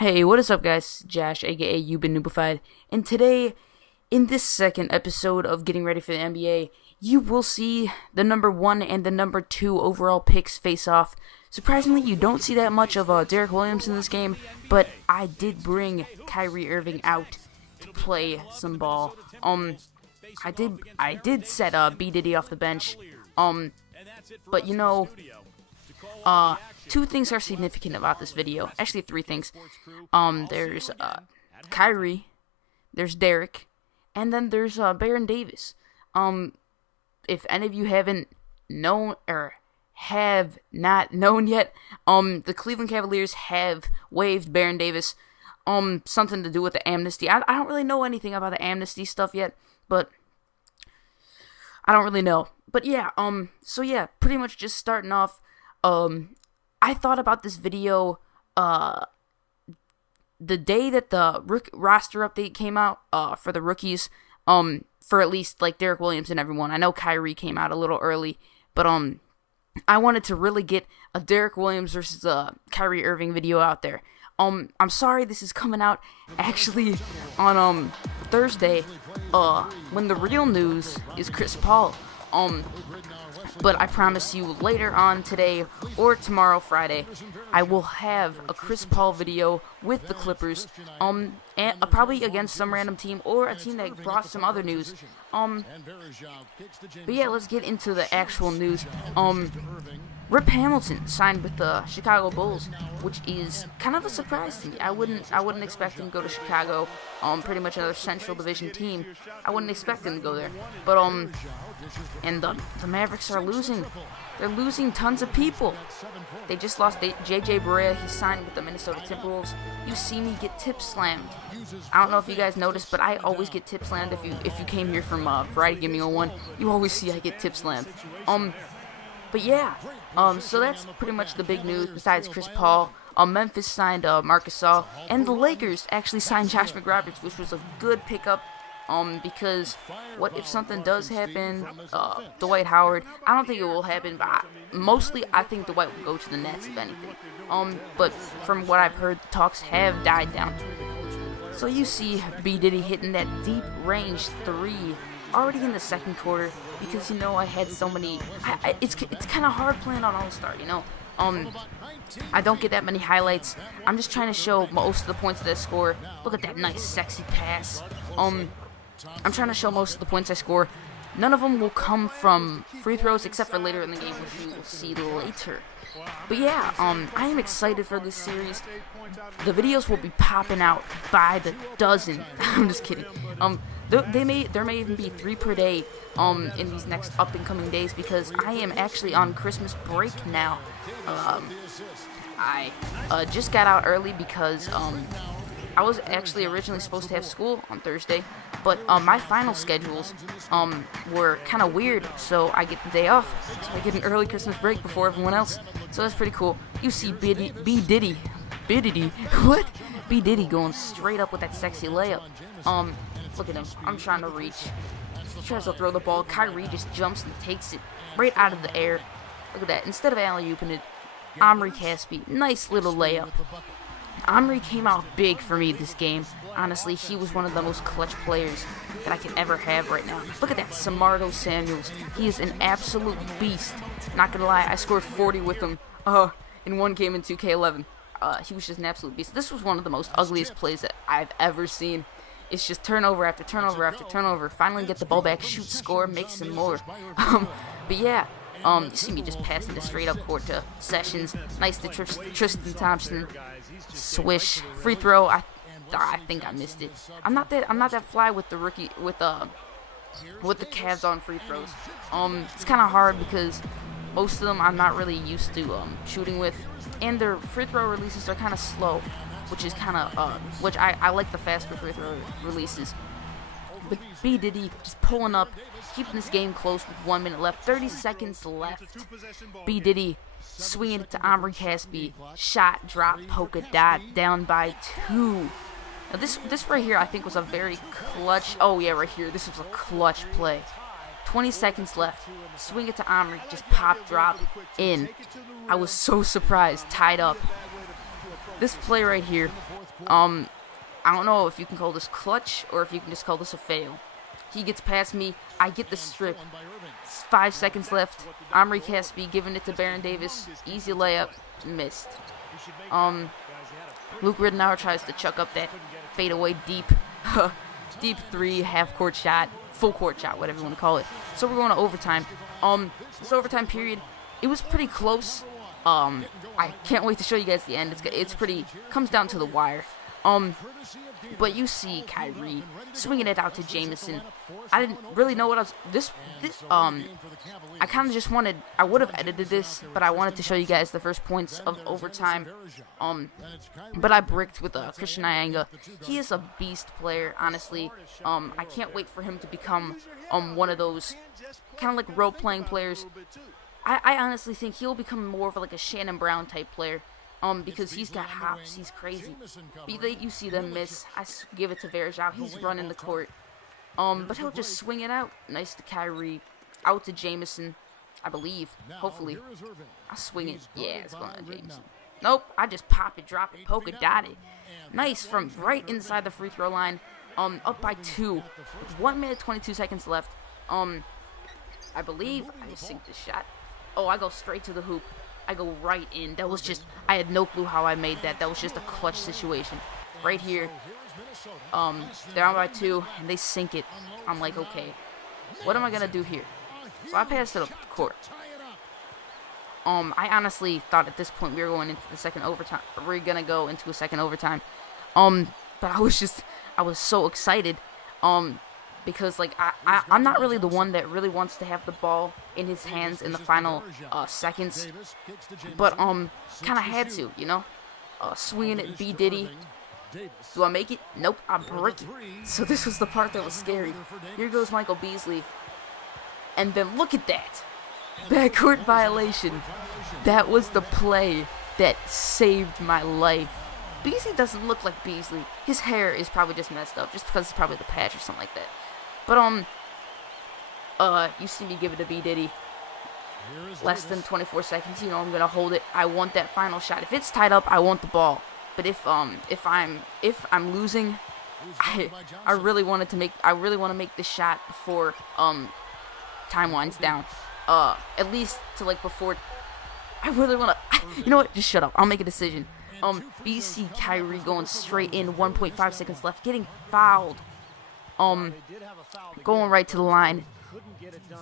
Hey, what is up, guys? Josh, aka You've Been Noobified, and today, in this second episode of Getting Ready for the NBA, you will see the number 1 and the number 2 overall picks face off. Surprisingly, you don't see that much of Derek Williams in this game, but I did bring Kyrie Irving out to play some ball. I did set B Diddy off the bench. But you know, two things are significant about this video. Actually, three things. There's Kyrie, there's Derek, and then there's Baron Davis. If any of you haven't known or have not known yet, the Cleveland Cavaliers have waived Baron Davis. Something to do with the amnesty. I don't really know anything about the amnesty stuff yet, but I don't really know. But yeah, so yeah, pretty much just starting off, I thought about this video, the day that the roster update came out, for the rookies, for at least, like, Derek Williams and everyone. I know Kyrie came out a little early, but, I wanted to really get a Derek Williams versus Kyrie Irving video out there. I'm sorry this is coming out actually on, Thursday, when the real news is Chris Paul. But I promise you later on today or tomorrow, Friday, I will have a Chris Paul video with the Clippers, and probably against some random team or a team that brought some other news. But yeah, let's get into the actual news. Rip Hamilton signed with the Chicago Bulls, which is kind of a surprise to me. I wouldn't expect him to go to Chicago, pretty much another Central Division team. I wouldn't expect him to go there. But and the Mavericks are losing. They're losing tons of people. They just lost J.J. Barea. He signed with the Minnesota Timberwolves. You see me get tip slammed. I don't know if you guys noticed, but I always get tip slammed. If you came here from Variety Gaming 01, you always see I get tip slammed. But yeah, so that's pretty much the big news besides Chris Paul. Memphis signed Marc Gasol, and the Lakers actually signed Josh McRoberts, which was a good pickup, because what if something does happen, Dwight Howard, I don't think it will happen, but mostly I think Dwight will go to the Nets, if anything. But from what I've heard, the talks have died down. So you see B Diddy hitting that deep range 3 already in the second quarter, because, you know, I had so many, it's kind of hard playing on All-Star, you know. I don't get that many highlights. I'm just trying to show most of the points that I score. Look at that nice, sexy pass. I'm trying to show most of the points I score. None of them will come from free throws, except for later in the game, which we will see later. But yeah, I am excited for this series. The videos will be popping out by the dozen. I'm just kidding. There may even be 3 per day in these next up and coming days, because I am actually on Christmas break now. I just got out early because I was actually originally supposed to have school on Thursday, but my final schedules were kind of weird, so I get the day off, so I get an early Christmas break before everyone else. So that's pretty cool. You see B Diddy going straight up with that sexy layup. Look at him. I'm trying to reach. He tries to throw the ball. Kyrie just jumps and takes it right out of the air. Look at that. Instead of alley-ooping it, Omri Caspi. Nice little layup. Omri came out big for me this game. Honestly, he was one of the most clutch players that I can ever have right now. Look at that, Samardo Samuels. He is an absolute beast. Not gonna lie, I scored 40 with him in one game in 2K11. He was just an absolute beast. This was one of the most ugliest plays that I've ever seen. It's just turnover after turnover after turnover. Finally get the ball back, shoot, score, make some more. But yeah, you see me just passing the straight up court to Sessions. Nice to Tristan Thompson. Swish, free throw. I think I missed it. I'm not that fly with the rookie with the Cavs on free throws. It's kind of hard because most of them I'm not really used to shooting with, and their free throw releases are kind of slow, which is kind of which I like the faster free throw releases. But B Diddy just pulling up, keeping this game close with 1 minute left, 30 seconds left. B Diddy swinging it to Omri Caspi, shot, drop, polka dot, down by 2. Now this right here I think was a very clutch. Oh yeah, right here, this was a clutch play. 20 seconds left. Swing it to Omri, just pop, drop, in. I was so surprised, tied up. This play right here I don't know if you can call this clutch or if you can just call this a fail. He gets past me. I get the strip. 5 seconds left. Omri Caspi giving it to Baron Davis. Easy layup. Missed. Luke Ridenour tries to chuck up that fadeaway deep. Deep three, half-court shot. Full-court shot, whatever you want to call it. So we're going to overtime. This overtime period, it was pretty close. I can't wait to show you guys the end. It's pretty, comes down to the wire. But you see Kyrie swinging it out to Jamison. I didn't really know what I was, I kind of just wanted, I would have edited this, but I wanted to show you guys the first points of overtime. But I bricked with Christian Nyanga. He is a beast player, honestly. I can't wait for him to become, one of those kind of like role-playing players. I honestly think he'll become more of like a Shannon Brown type player. Because he's got hops, he's crazy. But you see them miss. I give it to Verjao. He's running the court. But he'll just swing it out. Nice to Kyrie. Out to Jamison, I believe. Hopefully. I swing it. Yeah, it's going to Jamison. Nope. I just pop it, drop it, polka dot it. Nice from right inside the free throw line. Up by 2. With 1 minute 22 seconds left. I believe I just sink this shot. Oh, I go straight to the hoop. I go right in. That was just, I had no clue how I made that. That was just a clutch situation. Right here. They're on by 2, and they sink it. I'm like, okay, what am I going to do here? So I passed it up the court. I honestly thought at this point we were going into the second overtime. We're going to go into a second overtime. But I was so excited. Because, like, I'm not really the one that really wants to have the ball in his hands in the final seconds. But, kind of had to, you know? Swinging it, B. Diddy. Do I make it? Nope, I brick it. So this was the part that was scary. Here goes Michael Beasley. And then look at that. Backcourt violation. That was the play that saved my life. Beasley doesn't look like Beasley. His hair is probably just messed up, just because it's probably the patch or something like that. But, you see me give it to B. Diddy. Less than 24 seconds, you know I'm gonna hold it. I want that final shot. If it's tied up, I want the ball. But if I'm losing, I really want to make this shot before, time winds down. At least to, like, before, I really want to, you know what, just shut up. I'll make a decision. BC Kyrie going straight in, 1.5 seconds left, getting fouled. Going right to the line.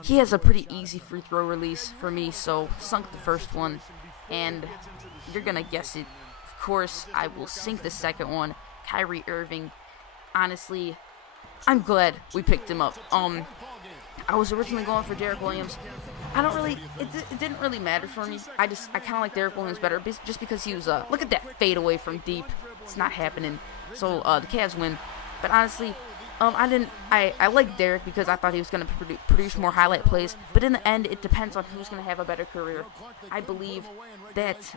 He has a pretty easy free throw release for me, so sunk the first one, and you're gonna guess it. Of course, I will sink the second one. Kyrie Irving. Honestly, I'm glad we picked him up. I was originally going for Derek Williams. It didn't really matter for me. I kind of like Derek Williams better, just because he was, look at that fade away from deep. It's not happening. So, the Cavs win. But honestly, I like Derek because I thought he was going to produce more highlight plays. But in the end, it depends on who's going to have a better career. I believe that,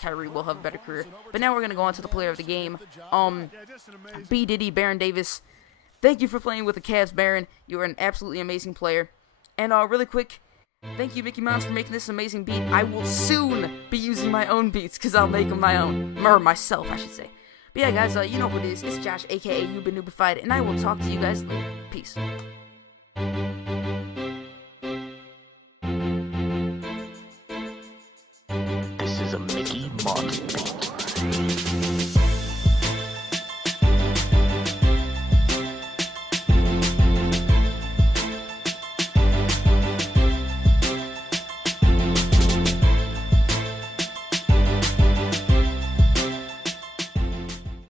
Kyrie will have a better career. But now we're going to go on to the player of the game. B. Diddy, Baron Davis. Thank you for playing with the Cavs, Baron. You are an absolutely amazing player. And, really quick, thank you, Mickey Mouse, for making this amazing beat. I will soon be using my own beats, because I'll make them my own. Or myself, I should say. But yeah, guys, you know who it is. It's Josh, a.k.a. You've Been Noobified, and I will talk to you guys later. Peace.